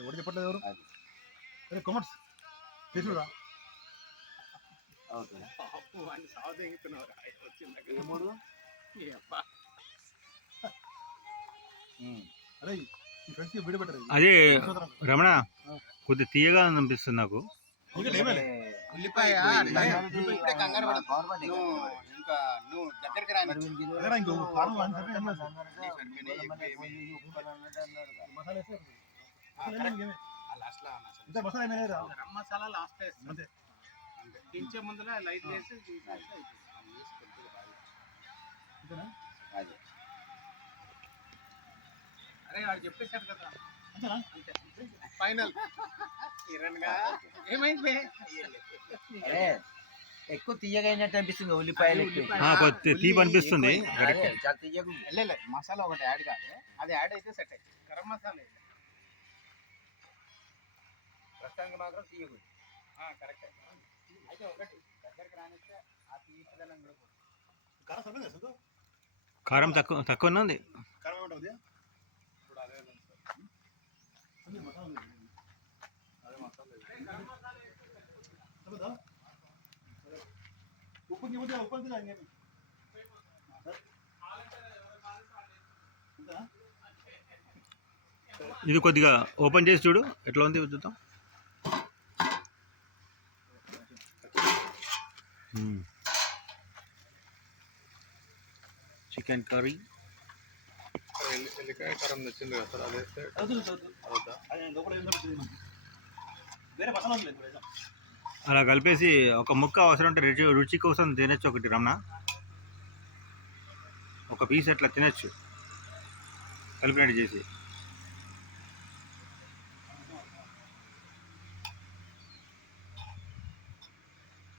ఎవరు చెప్పట్లేదు ఎవరు అరే కామెంట్స్ తీసుకురా అరే ఈ ఫ్రెండ్స్ వీడియో పెట్టరు అదే రమణ కొద్దిగా తీయగా అనిపిస్తుంది నాకు. ఉల్లిపాయ కంగారు ఇంకా నువ్వు దగ్గరికి మసాలా లాస్ట్ దించే ముందులో లైట్ వేసి అరే వాడు చెప్పేశాడు కదా ఫైనల్ ఏమైంది ఎక్కువ తీయగా అయినట్టు అనిపిస్తుంది ఉల్లిపాయలు తీపి అనిపిస్తుంది. మసాలా ఒకటి యాడ్ కాదు, అది యాడ్ అయితే సెట్ అయ్యి గరం మసాలా ప్రస్తుతానికి మాత్రం తీయకూడదు. కరెక్ట్ అయితే ఒకటి దగ్గరికి రానిస్తే ఆ తీపిదనం కారం తక్కువ ఉంది. ఇప్పుడు అదే ఇది కొద్దిగా ఓపెన్ చేసి చూడు ఎట్లా ఉంది చూద్దాం. చికెన్ కర్రీ ఎల్లికాయ కారం తెచ్చింది కదా సార్, అదే అలా కలిపేసి ఒక ముక్క అవసరం ఉంటే రుచి కోసం తినచ్చు. ఒకటి రమణ ఒక పీస్ అట్లా తినచ్చు కలిపినట్టు చేసి.